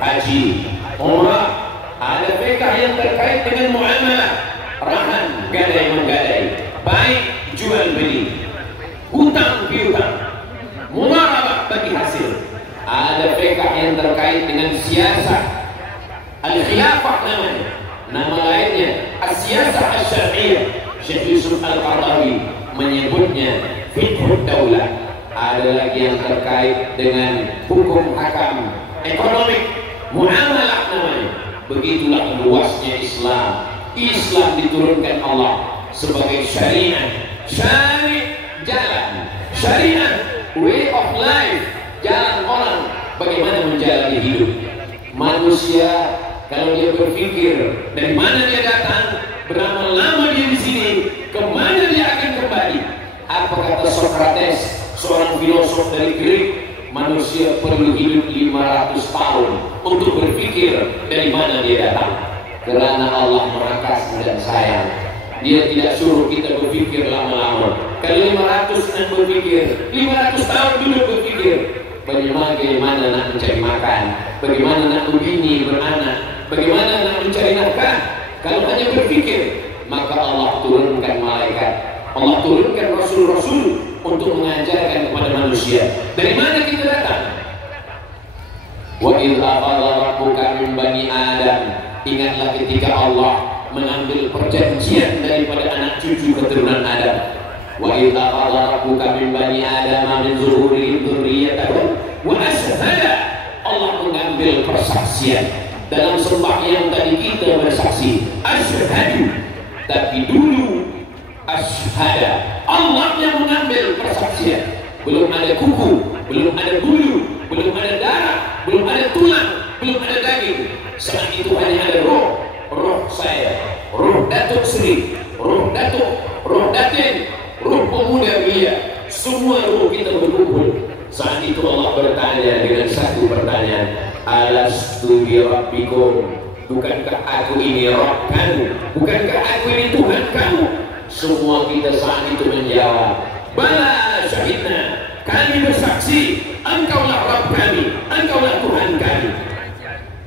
haji, umrah. Ada fikih yang terkait dengan muamalah, rahan, gadai menggadai, baik jual beli, hutang piutang, mudarabah bagi hasil. Ada fikih yang terkait dengan siasat, al-khilafah namanya. Nama lainnya as-siyasah asy-syar'iyyah. Syekh Yusuf Al-Qaradawi menyebutnya fiqh daulah. Ada lagi yang terkait dengan hukum hakam, ekonomi, muamalah namanya. Begitulah luasnya Islam. Islam diturunkan Allah sebagai syariah, jalan, syariah, way of life, jalan orang bagaimana menjalani hidup. Manusia kalau dia berpikir dari mana dia datang, berapa lama dia di sini, kemana dia akan kembali. Apa kata Socrates, seorang filosof dari Greek? Manusia perlu hidup 500 tahun untuk berpikir dari mana dia datang. Karena Allah merangkas dan sayang, Dia tidak suruh kita berpikir lama-lama. Kalau 500 nak berpikir, 500 tahun dulu berpikir bagaimana nak mencari makan, bagaimana nak berbini, beranak, bagaimana nak mencari nafkah. Kalau hanya berpikir, maka Allah turunkan malaikat, Allah turunkan rasul-rasul untuk mengajarkan kepada manusia. Dari mana kita datang? Wa idh akhadha rabbuka min bani Adam. Ingatlah ketika Allah mengambil perjanjian daripada anak cucu keturunan Adam. Wa idh akhadha rabbuka min bani Adam min zuhurihim dzurriyyatahum wa ashhada. Allah mengambil persaksian dalam sembahyang tadi kita bersaksi asyhadu, tapi dulu asyhada Allah yang mengambil persaksian. Belum ada kuku, belum ada bulu, belum ada darah, belum ada tulang, belum ada daging. Saat itu hanya ada roh, roh saya, roh Datuk Sri, roh Datuk, roh Datin, roh pemuda Bia. Semua roh kita berkumpul. Saat itu Allah bertanya dengan satu pertanyaan, alastu bi rabbikum, bukankah aku ini Rabb kamu, bukankah aku ini Tuhan kamu? Semua kita saat itu menjawab, bala syahidna, kami bersaksi, engkaulah Rabb kami, engkaulah Tuhan kami.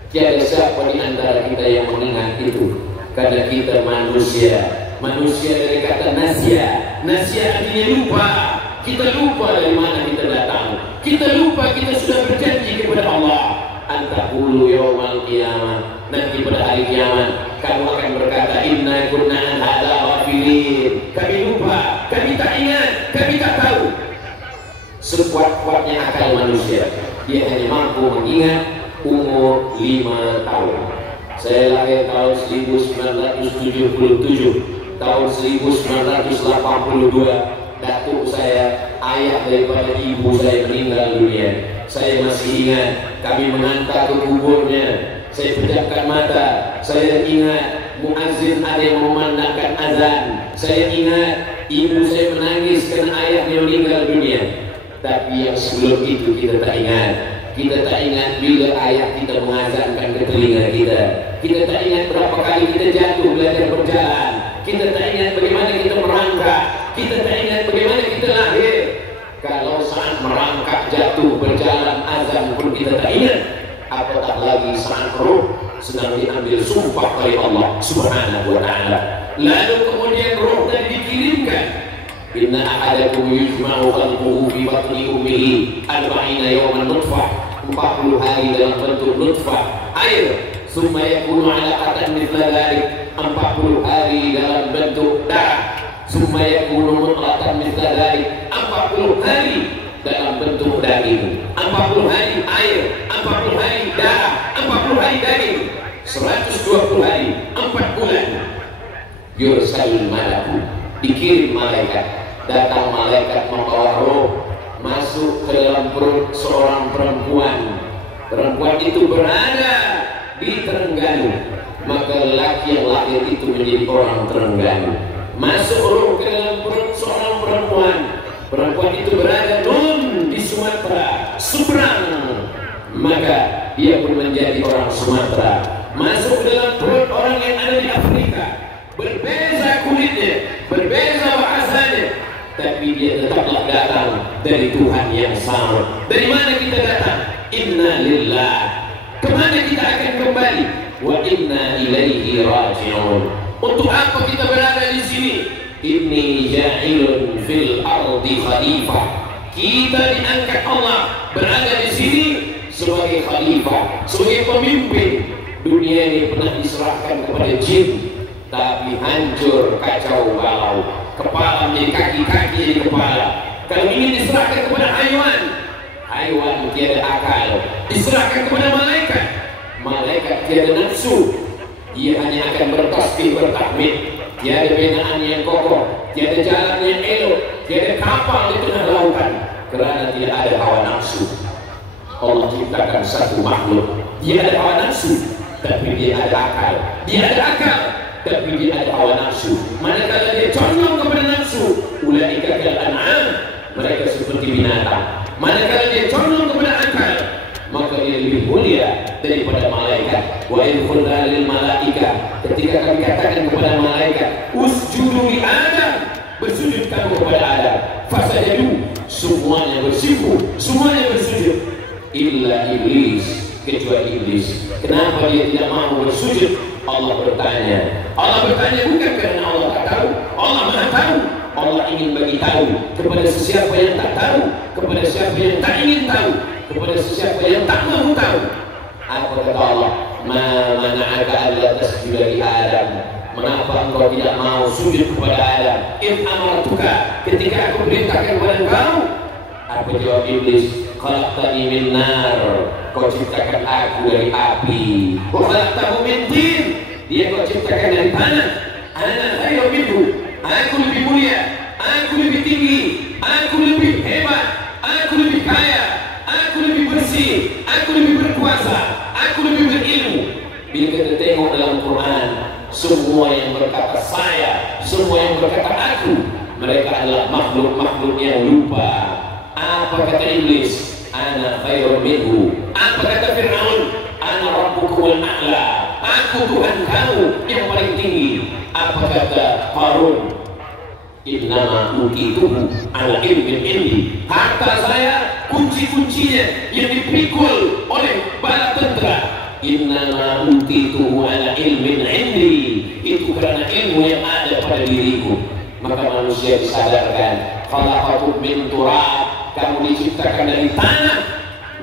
Tiada siapa di antara kita yang mengingat itu, karena kita manusia. Manusia dari kata nasya, nasya artinya lupa. Kita lupa dari mana kita datang. Kita lupa kita sudah berjanji kepada Allah, antaqulu yaumal qiyamah, nanti pada hari kiamat kamu akan berkata, inna kunna an hadza ghafilin. Kami lupa, kami tak ingat, kami tak tahu. Sekuat-kuatnya akal manusia, dia hanya mampu mengingat umur 5 tahun. Saya lahir tahun 1977, tahun 1982 datuk saya, ayah daripada ibu saya meninggal dunia. Saya masih ingat, kami mengantar ke kuburnya. Saya pejamkan mata, saya ingat muazzin ada yang memandangkan azan. Saya ingat ibu saya menangis karena ayahnya meninggal dunia. Tapi yang sebelum itu kita tak ingat. Kita tak ingat bila ayah kita mengazankan ke telinga kita. Kita tak ingat berapa kali kita jatuh belajar berjalan. Kita tak ingat bagaimana kita merangkak. Kita tak ingat bagaimana kita lahir. Kalau saat merangkak, jatuh, berjalan, azan pun kita tak ingat, apatah lagi saat roh sedang diambil sumpah oleh Allah Subhanahu wa ta'ala. Lalu kemudian roh tadi dikirimkan. Inna ahadakum yujma'u khalquhu fi batni ummihi 40 yawman nutfah, 40 hari dalam bentuk nutfah air, summa yakunu 'alaqatan mithla dzalik, 40 hari dalam bentuk darah, summa yakunu mudghatan mithla dzalik, 40 hari dalam bentuk daging, 40 hari air, 40 hari darah, 40 hari daging, 120 hari, 4 bulan. Yursalul malaku, dikirim malaikat. Datang malaikat membawa roh masuk ke dalam perut seorang perempuan. Perempuan itu berada di Terengganu, maka lelaki yang lahir itu menjadi orang Terengganu. Masuk roh ke dalam perut seorang perempuan. Perempuan itu berada di Sumatera seberang, maka dia pun menjadi orang Sumatera. Masuk ke dalam perut orang yang ada di Afrika, berbeza kulitnya, berbeza bahasanya, tapi dia tetaplah datang dari Tuhan yang sama. Dari mana kita datang? Inna lillah. Kemana kita akan kembali. Wa inna ilaihi raji'un. Untuk apa kita berada di sini? Inni ja'ilun fil ardi khalifah. Kita diangkat Allah berada di sini sebagai khalifah, sebagai pemimpin. Dunia ini pernah diserahkan kepada jin, tapi hancur, kacau balau. Kepala menjadi kaki jadi kepala. Kalau ingin diserahkan kepada haiwan, haiwan tiada akal. Diserahkan kepada malaikat, malaikat tiada nafsu. Dia hanya akan bertasbih, bertahmid. Tiada binaan yang kokoh, tiada jalan yang elok, tiada kapal di tengah lautan, kerana tidak ada hawa nafsu. Allah ciptakan satu makhluk, dia ada hawa nafsu, tapi dia ada akal. Dia ada akal, tapi dia ada hawa nafsu. Manakala dia condong kepada nafsu, ulaika kal an'am, mereka seperti binatang. Manakala dia condong kepada akal, maka dia lebih mulia daripada malaikat. Wa in qulna lil malaika, ketika kami katakan kepada malaikat, usjudu li Adam, bersujud kamu kepada Adam, fasajadu, semuanya bersimpuh, semuanya bersujud, illa iblis, kecuali iblis. Kenapa dia tidak mau bersujud? Allah bertanya. Allah bertanya bukan karena Allah tak tahu. Allah Maha tahu. Allah ingin bagi tahu kepada sesiapa yang tak tahu, kepada siapa yang tak ingin tahu, kepada sesiapa yang tak mau tahu. Apa kata Allah? Ma mana'aka alla tasjuda li Adam. Mengapa engkau tidak mau sujud kepada Adam? In amartuka, ketika aku perintahkan kepada engkau. Apa jawab iblis? Khalaqtani min nar, kau ciptakan aku dari api. Wa khalaqtahu min tin, dia kau ciptakan dari tanah. Ana khairu minhu, aku lebih mulia, aku lebih tinggi, aku lebih hebat, aku lebih kaya, aku lebih bersih, aku lebih berkuasa, aku lebih berilmu. Bila kita tengok dalam Quran, semua yang berkata saya, semua yang berkata aku, mereka adalah makhluk-makhluk yang lupa. Apa kata iblis? Ana khairun minhu. Apa kata Fir'aun? Ana rabbukumul a'la, aku Tuhan kamu yang paling tinggi. Apa kata Qarun? Innama utituhu ala ilmin indi. Harta saya, kunci-kuncinya yang dipikul oleh bala tentera. Innama utituhu ala ilmin indi. Itu karena ilmu yang ada pada diriku. Maka manusia disadarkan, khalaqakum min turab, kamu diciptakan dari tanah,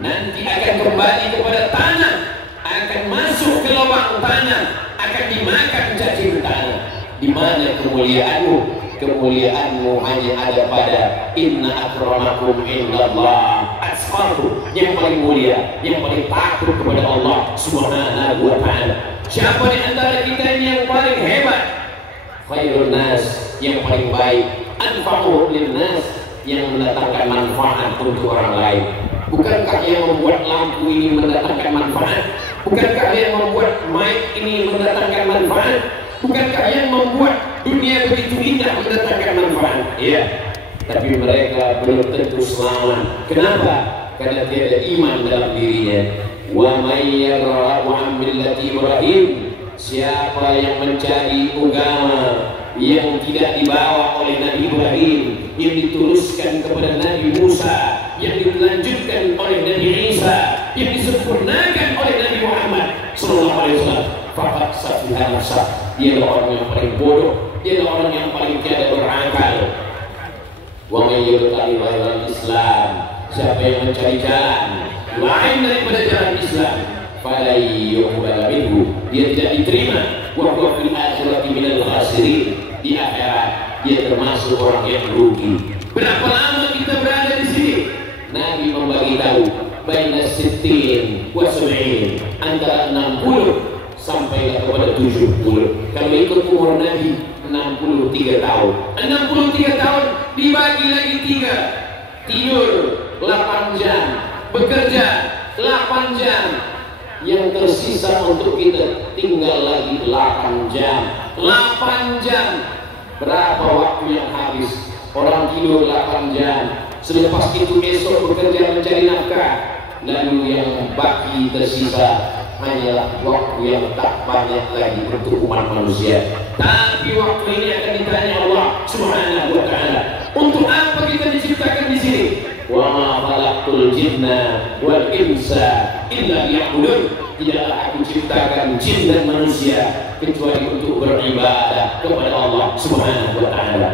nanti akan kembali kepada tanah, akan masuk ke lubang tanah, akan dimakan cacing tanah. Di mana kemuliaanmu? Kemuliaanmu hanya ada pada inna akramakum indallah atqakum, yang paling mulia, yang paling takut kepada Allah Subhanahu wa ta'ala. Siapa di antara kita ini yang paling hebat? Khairun nas, yang paling baik. Anfa'u linnas, yang mendatangkan manfaat untuk orang lain. Bukankah yang membuat lampu ini mendatangkan manfaat? Bukankah yang membuat mic ini mendatangkan manfaat? Bukankah yang membuat dunia begitu indah mendatangkan manfaat? Iya. Tapi mereka belum tentu selamat. Kenapa? Karena tiada iman dalam dirinya. Wa may yarghabu an millati Ibrahim, siapa yang mencari agama yang tidak dibawa oleh Nabi Ibrahim, yang dituluskan kepada Nabi Musa, yang dilanjutkan oleh Nabi Isa, yang disempurnakan oleh Nabi Muhammad sallallahu alaihi wasallam, faqad safiha nafsah, dia adalah orang yang paling bodoh, dia adalah orang yang paling tiada berakal. Wa may yabtaghi ghairal Islam, siapa yang mencari jalan lain daripada jalan Islam, fala yuqbal minhu, dia tidak diterima. Wa huwa fil akhirati minal khasirin, di akhirat dia termasuk orang yang rugi. Berapa lama kita berada di sini? Nabi membagi tahu baina sittin wa sab'in, antara 60 sampai kepada 70. Kalau ikut umur Nabi 63 tahun. 63 tahun dibagi lagi 3. Tidur 8 jam, bekerja 8 jam. Yang tersisa untuk kita tinggal lagi 8 jam. 8 jam. Berapa waktu yang habis? Orang tidur 8 jam. Selepas itu esok bekerja mencari nafkah. Lalu yang baki tersisa hanyalah waktu yang tak banyak lagi untuk umat manusia. Tapi waktu ini akan ditanya Allah Subhanahu wa ta'ala, untuk apa kita diciptakan di sini? Wa ma khalaqtul jinna wal insa illa liya'budun. tidaklah aku ciptakan jin dan manusia kecuali untuk beribadah kepada Allah Subhanahu wa taala.